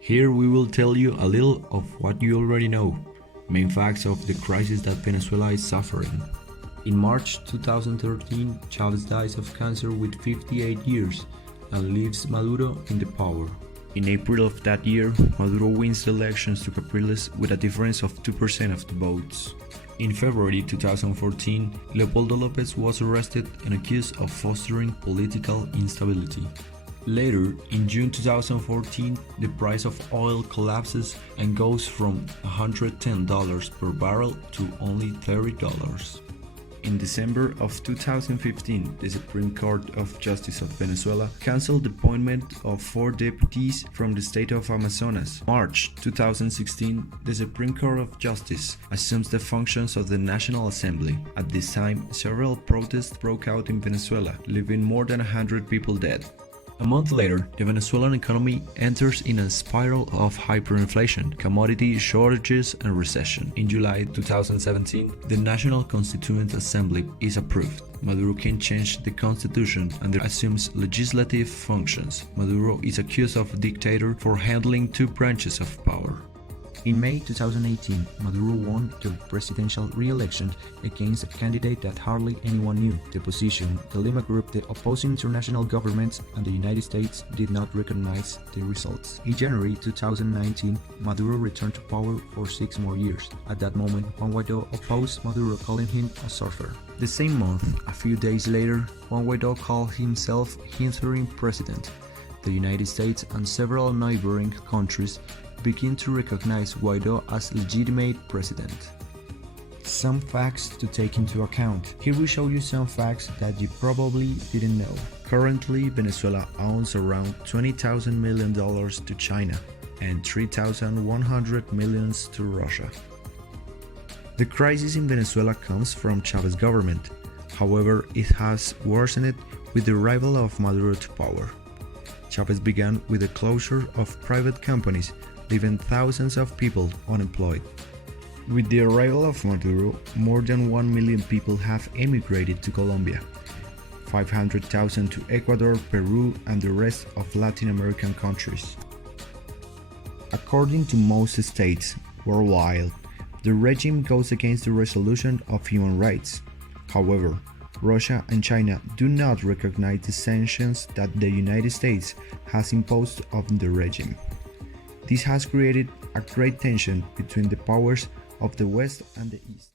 Here we will tell you a little of what you already know, main facts of the crisis that Venezuela is suffering. In March 2013, Chavez dies of cancer with 58 years and leaves Maduro in the power. In April of that year, Maduro wins the elections to Capriles with a difference of 2% of the votes. In February 2014, Leopoldo Lopez was arrested and accused of fostering political instability. Later, in June 2014, the price of oil collapses and goes from $110 per barrel to only $30. In December of 2015, the Supreme Court of Justice of Venezuela canceled the appointment of 4 deputies from the state of Amazonas. March 2016, the Supreme Court of Justice assumes the functions of the National Assembly. At this time, several protests broke out in Venezuela, leaving more than 100 people dead. A month later, the Venezuelan economy enters in a spiral of hyperinflation, commodity shortages, and recession. In July 2017, the National Constituent Assembly is approved. Maduro can change the constitution and assumes legislative functions. Maduro is accused of a dictator for handling 2 branches of power. In May 2018, Maduro won the presidential re-election against a candidate that hardly anyone knew. The opposition, the Lima Group, the opposing international governments, and the United States did not recognize the results. In January 2019, Maduro returned to power for 6 more years. At that moment, Juan Guaidó opposed Maduro, calling him a surfer. The same month, a few days later, Juan Guaidó called himself interim president. The United States and several neighboring countries begin to recognize Guaidó as legitimate president. Some facts to take into account. Here we show you some facts that you probably didn't know. Currently, Venezuela owns around $20,000 million to China and $3,100 million to Russia. The crisis in Venezuela comes from Chavez's government. However, it has worsened with the arrival of Maduro to power. Chavez began with the closure of private companies, leaving thousands of people unemployed. With the arrival of Maduro, more than 1 million people have emigrated to Colombia, 500,000 to Ecuador, Peru, and the rest of Latin American countries. According to most states worldwide, the regime goes against the resolution of human rights. However, Russia and China do not recognize the sanctions that the United States has imposed on the regime. This has created a great tension between the powers of the West and the East.